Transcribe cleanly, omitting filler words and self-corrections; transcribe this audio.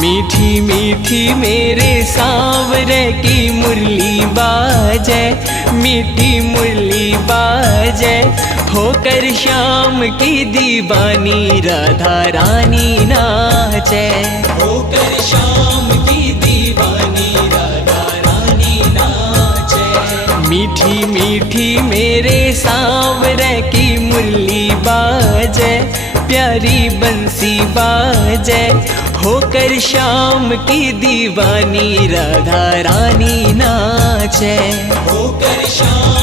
मीठी मीठी मेरे सांवरे की मुरली बाजे, मीठी मुरली बाजे, होकर श्याम की दीवानी राधा रानी नाचे, होकर श्याम की दीवानी राधा रानी नाचे। मीठी मीठी मेरे सांवरे की मुरली बाजे, प्यारी बंसी बाजे, होकर श्याम की दीवानी राधा रानी नाचे, होकर श्याम